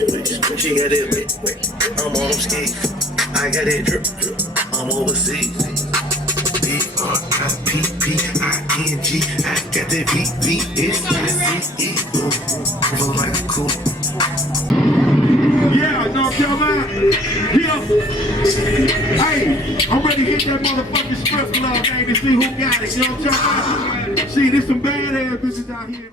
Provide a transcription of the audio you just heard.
She got it wet. I'm on them skis. I got it drip. I'm overseas. B-R-I-P-P-I-N-G. I got that V-V-S-C-E. Flow like a cool. Yeah, North Carolina. Yeah. Hey, I'm ready to hit that motherfucking strip club, man, to see who got it. You know what I'm talking about? See, there's some badass bitches out here.